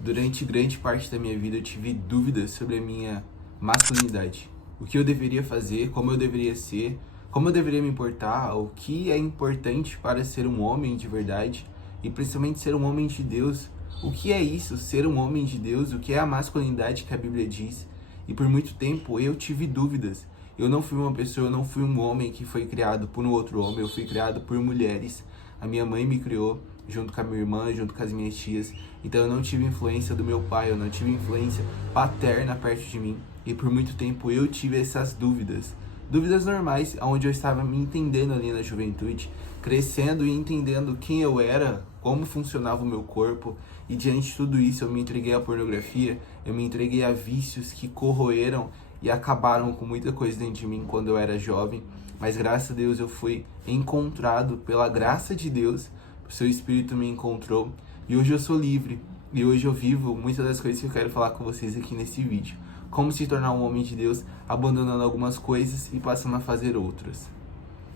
Durante grande parte da minha vida eu tive dúvidas sobre a minha masculinidade. O que eu deveria fazer, como eu deveria ser, como eu deveria me importar, o que é importante para ser um homem de verdade e principalmente ser um homem de Deus. O que é isso, ser um homem de Deus? O que é a masculinidade que a Bíblia diz? E por muito tempo eu tive dúvidas. Eu não fui uma pessoa, eu não fui um homem que foi criado por um outro homem, eu fui criado por mulheres. A minha mãe me criou junto com a minha irmã, junto com as minhas tias. Então eu não tive influência do meu pai, eu não tive influência paterna perto de mim. E por muito tempo eu tive essas dúvidas. Dúvidas normais, onde eu estava me entendendo ali na juventude, crescendo e entendendo quem eu era, como funcionava o meu corpo. E diante de tudo isso eu me entreguei à pornografia, eu me entreguei a vícios que corroeram e acabaram com muita coisa dentro de mim quando eu era jovem. Mas graças a Deus eu fui encontrado pela graça de Deus, o seu Espírito me encontrou e hoje eu sou livre. E hoje eu vivo muitas das coisas que eu quero falar com vocês aqui nesse vídeo. Como se tornar um homem de Deus, abandonando algumas coisas e passando a fazer outras.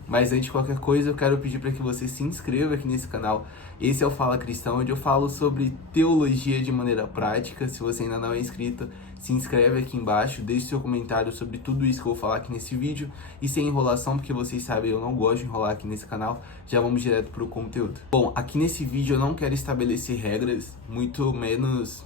Mas antes de qualquer coisa, eu quero pedir para que você se inscreva aqui nesse canal. Esse é o Fala Cristão, onde eu falo sobre teologia de maneira prática. Se você ainda não é inscrito, se inscreve aqui embaixo, deixe seu comentário sobre tudo isso que eu vou falar aqui nesse vídeo. E sem enrolação, porque vocês sabem, eu não gosto de enrolar aqui nesse canal. Já vamos direto para o conteúdo. Bom, aqui nesse vídeo eu não quero estabelecer regras, muito menos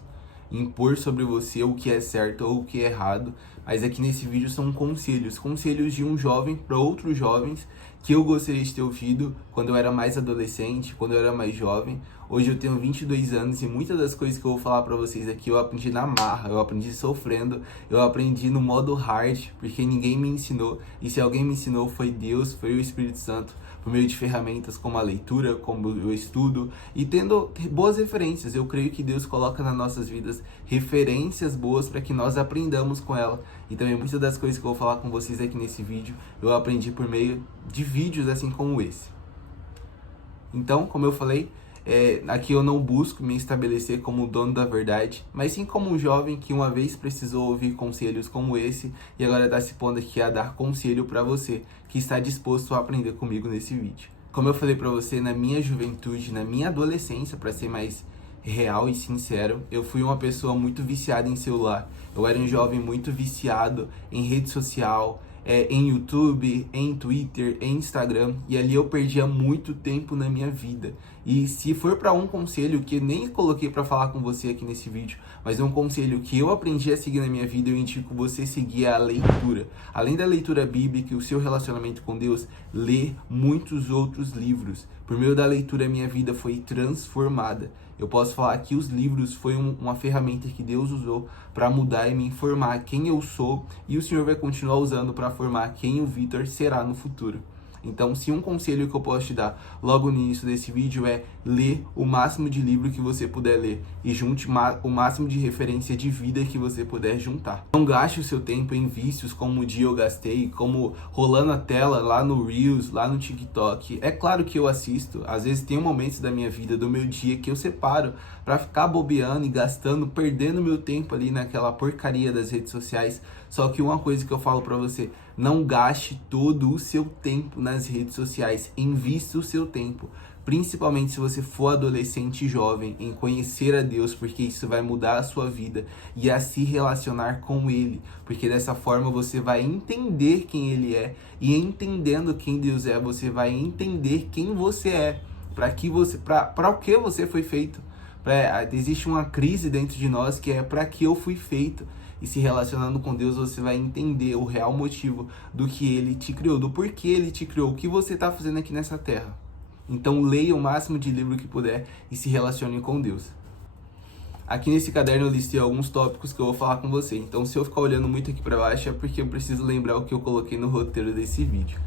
impor sobre você o que é certo ou o que é errado, mas aqui nesse vídeo são conselhos de um jovem para outros jovens que eu gostaria de ter ouvido quando eu era mais adolescente, quando eu era mais jovem. Hoje eu tenho 22 anos e muitas das coisas que eu vou falar para vocês aqui eu aprendi na marra, eu aprendi sofrendo, eu aprendi no modo hard, porque ninguém me ensinou, e se alguém me ensinou foi Deus, foi o Espírito Santo, por meio de ferramentas como a leitura, como o estudo e tendo boas referências. Eu creio que Deus coloca nas nossas vidas referências boas para que nós aprendamos com ela. E também muitas das coisas que eu vou falar com vocês aqui nesse vídeo, eu aprendi por meio de vídeos assim como esse. Então, como eu falei, aqui eu não busco me estabelecer como o dono da verdade, mas sim como um jovem que uma vez precisou ouvir conselhos como esse e agora está se pondo aqui a dar conselho para você que está disposto a aprender comigo nesse vídeo. Como eu falei para você, na minha juventude, na minha adolescência, para ser mais real e sincero, eu fui uma pessoa muito viciada em celular. Eu era um jovem muito viciado em rede social, em YouTube, em Twitter, em Instagram, e ali eu perdia muito tempo na minha vida. E se for para um conselho que eu nem coloquei para falar com você aqui nesse vídeo, mas é um conselho que eu aprendi a seguir na minha vida, eu indico você seguir a leitura. Além da leitura bíblica e o seu relacionamento com Deus, ler muitos outros livros. Por meio da leitura, minha vida foi transformada. Eu posso falar que os livros foi uma ferramenta que Deus usou para mudar e me informar quem eu sou, e o Senhor vai continuar usando para formar quem o Vitor será no futuro. Então, se um conselho que eu posso te dar logo no início desse vídeo é ler o máximo de livro que você puder ler e junte o máximo de referência de vida que você puder juntar. Não gaste o seu tempo em vícios como o dia eu gastei, como rolando a tela lá no Reels, lá no TikTok. É claro que eu assisto, às vezes tem momentos da minha vida, do meu dia, que eu separo para ficar bobeando e gastando, perdendo meu tempo ali naquela porcaria das redes sociais. Só que uma coisa que eu falo para você, não gaste todo o seu tempo nas redes sociais, invista o seu tempo, principalmente se você for adolescente e jovem, em conhecer a Deus, porque isso vai mudar a sua vida, e a se relacionar com Ele, porque dessa forma você vai entender quem Ele é, e entendendo quem Deus é, você vai entender quem você é, para o que você foi feito. Existe uma crise dentro de nós que é para que eu fui feito. E se relacionando com Deus, você vai entender o real motivo do que Ele te criou, do porquê Ele te criou, o que você está fazendo aqui nessa terra. Então leia o máximo de livro que puder e se relacione com Deus. Aqui nesse caderno eu listei alguns tópicos que eu vou falar com você. Então se eu ficar olhando muito aqui para baixo é porque eu preciso lembrar o que eu coloquei no roteiro desse vídeo.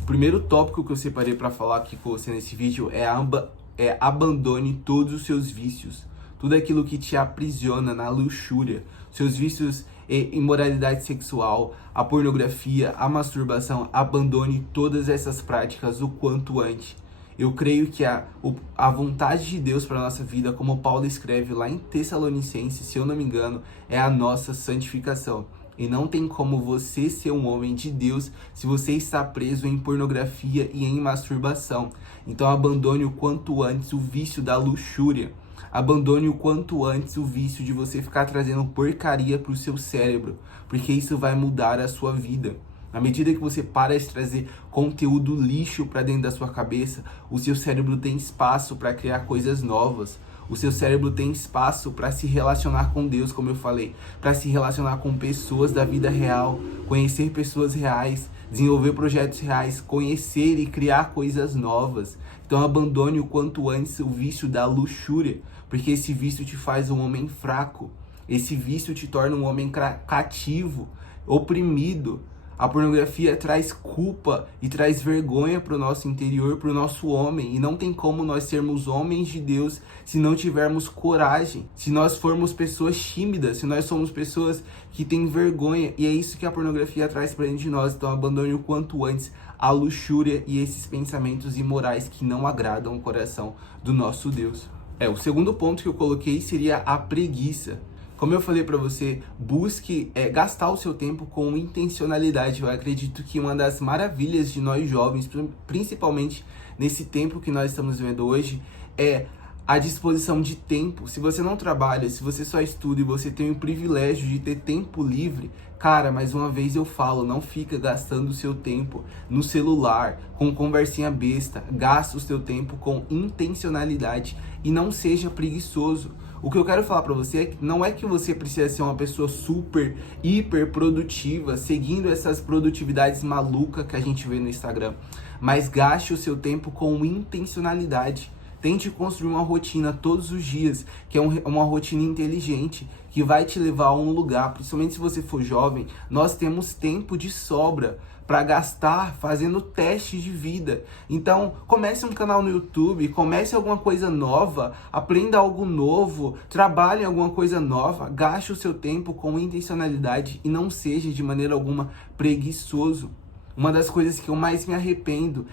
O primeiro tópico que eu separei para falar aqui com você nesse vídeo é abandone todos os seus vícios. Tudo aquilo que te aprisiona na luxúria, seus vícios imoralidade sexual, a pornografia, a masturbação, abandone todas essas práticas o quanto antes. Eu creio que a vontade de Deus para a nossa vida, como Paulo escreve lá em Tessalonicenses, se eu não me engano, é a nossa santificação. E não tem como você ser um homem de Deus se você está preso em pornografia e em masturbação. Então abandone o quanto antes o vício da luxúria. Abandone o quanto antes o vício de você ficar trazendo porcaria pro seu cérebro, porque isso vai mudar a sua vida. À medida que você para de trazer conteúdo lixo para dentro da sua cabeça, o seu cérebro tem espaço para criar coisas novas. O seu cérebro tem espaço para se relacionar com Deus, como eu falei, para se relacionar com pessoas da vida real, conhecer pessoas reais, desenvolver projetos reais, conhecer e criar coisas novas. Então abandone o quanto antes o vício da luxúria, porque esse vício te faz um homem fraco. Esse vício te torna um homem cativo, oprimido. A pornografia traz culpa e traz vergonha para o nosso interior, para o nosso homem. E não tem como nós sermos homens de Deus se não tivermos coragem. Se nós formos pessoas tímidas, se nós somos pessoas que têm vergonha. E é isso que a pornografia traz para dentro de nós. Então abandone o quanto antes a luxúria e esses pensamentos imorais que não agradam o coração do nosso Deus. O segundo ponto que eu coloquei seria a preguiça. Como eu falei para você, busque gastar o seu tempo com intencionalidade. Eu acredito que uma das maravilhas de nós jovens, principalmente nesse tempo que nós estamos vivendo hoje, é a disposição de tempo. Se você não trabalha, se você só estuda e você tem o privilégio de ter tempo livre, cara, mais uma vez eu falo, não fica gastando o seu tempo no celular, com conversinha besta. Gasta o seu tempo com intencionalidade e não seja preguiçoso. O que eu quero falar pra você não é que você precisa ser uma pessoa super, hiper produtiva, seguindo essas produtividades malucas que a gente vê no Instagram, mas gaste o seu tempo com intencionalidade. Tente construir uma rotina todos os dias, que é uma rotina inteligente, que vai te levar a um lugar. Principalmente se você for jovem, nós temos tempo de sobra para gastar fazendo testes de vida. Então, comece um canal no YouTube, comece alguma coisa nova, aprenda algo novo, trabalhe em alguma coisa nova, gaste o seu tempo com intencionalidade e não seja de maneira alguma preguiçoso. Uma das coisas que eu mais me arrependo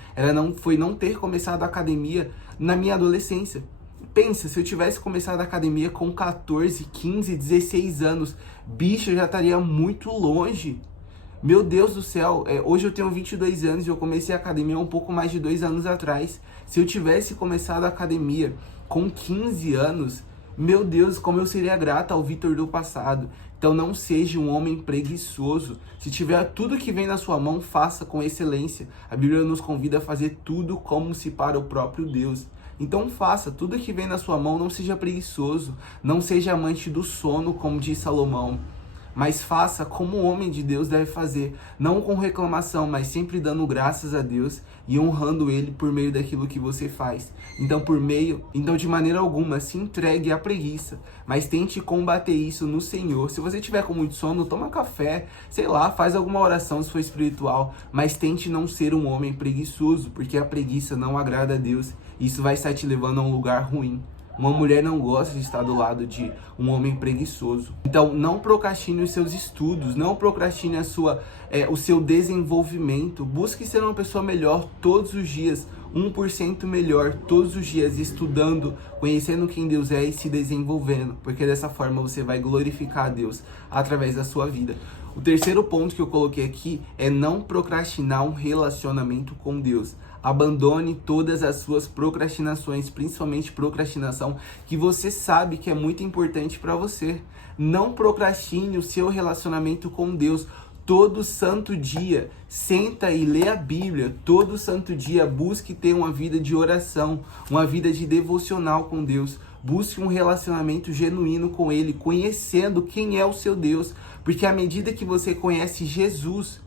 foi não ter começado a academia na minha adolescência. Pensa, se eu tivesse começado a academia com 14, 15, 16 anos, bicho, eu já estaria muito longe. Meu Deus do céu, hoje eu tenho 22 anos e eu comecei a academia um pouco mais de 2 anos atrás. Se eu tivesse começado a academia com 15 anos, meu Deus, como eu seria grato ao Vitor do passado. Então não seja um homem preguiçoso. Se tiver tudo que vem na sua mão, faça com excelência. A Bíblia nos convida a fazer tudo como se para o próprio Deus. Então faça tudo que vem na sua mão, não seja preguiçoso, não seja amante do sono, como diz Salomão. Mas faça como o homem de Deus deve fazer, não com reclamação, mas sempre dando graças a Deus e honrando Ele por meio daquilo que você faz. Então de maneira alguma, se entregue à preguiça, mas tente combater isso no Senhor. Se você tiver com muito sono, toma café, sei lá, faz alguma oração se for espiritual, mas tente não ser um homem preguiçoso, porque a preguiça não agrada a Deus. Isso vai estar te levando a um lugar ruim. Uma mulher não gosta de estar do lado de um homem preguiçoso. Então, não procrastine os seus estudos, não procrastine o seu desenvolvimento. Busque ser uma pessoa melhor todos os dias, 1% melhor todos os dias, estudando, conhecendo quem Deus é e se desenvolvendo. Porque dessa forma você vai glorificar a Deus através da sua vida. O terceiro ponto que eu coloquei aqui é não procrastinar um relacionamento com Deus. Abandone todas as suas procrastinações, principalmente procrastinação que você sabe que é muito importante para você. Não procrastine o seu relacionamento com Deus. Todo santo dia, senta e lê a Bíblia. Todo santo dia, busque ter uma vida de oração, uma vida de devocional com Deus. Busque um relacionamento genuíno com Ele, conhecendo quem é o seu Deus. Porque à medida que você conhece Jesus,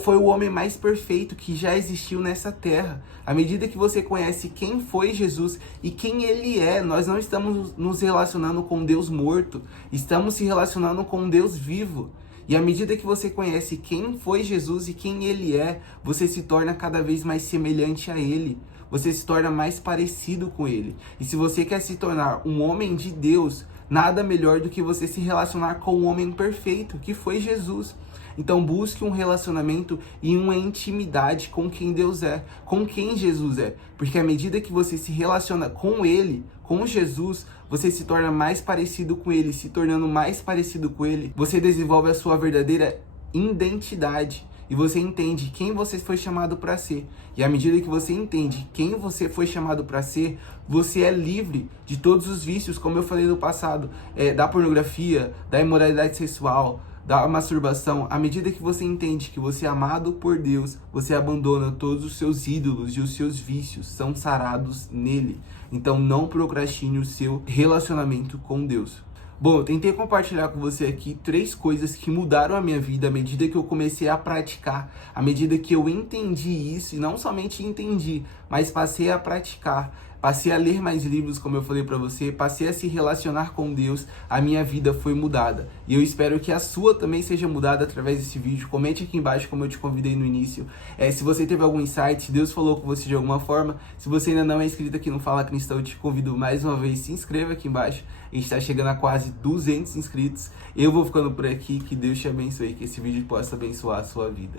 foi o homem mais perfeito que já existiu nessa terra. À medida que você conhece quem foi Jesus e quem Ele é, nós não estamos nos relacionando com Deus morto, estamos se relacionando com Deus vivo. E à medida que você conhece quem foi Jesus e quem Ele é, você se torna cada vez mais semelhante a Ele. Você se torna mais parecido com Ele. E se você quer se tornar um homem de Deus, nada melhor do que você se relacionar com o homem perfeito, que foi Jesus. Então busque um relacionamento e uma intimidade com quem Deus é, com quem Jesus é. Porque à medida que você se relaciona com Ele, com Jesus, você se torna mais parecido com Ele. Se tornando mais parecido com Ele, você desenvolve a sua verdadeira identidade. e você entende quem você foi chamado para ser. E à medida que você entende quem você foi chamado para ser, você é livre de todos os vícios, como eu falei no passado, da pornografia, da imoralidade sexual, da masturbação. À medida que você entende que você é amado por Deus, você abandona todos os seus ídolos e os seus vícios são sarados nele. Então não procrastine o seu relacionamento com Deus. Bom, eu tentei compartilhar com você aqui 3 coisas que mudaram a minha vida à medida que eu comecei a praticar, à medida que eu entendi isso, e não somente entendi, mas passei a praticar. Passei a ler mais livros, como eu falei para você, passei a se relacionar com Deus, a minha vida foi mudada. E eu espero que a sua também seja mudada através desse vídeo. Comente aqui embaixo, como eu te convidei no início. Se você teve algum insight, se Deus falou com você de alguma forma. Se você ainda não é inscrito aqui no Fala Cristão, eu te convido mais uma vez, se inscreva aqui embaixo. A gente está chegando a quase 200 inscritos. Eu vou ficando por aqui, que Deus te abençoe, que esse vídeo possa abençoar a sua vida.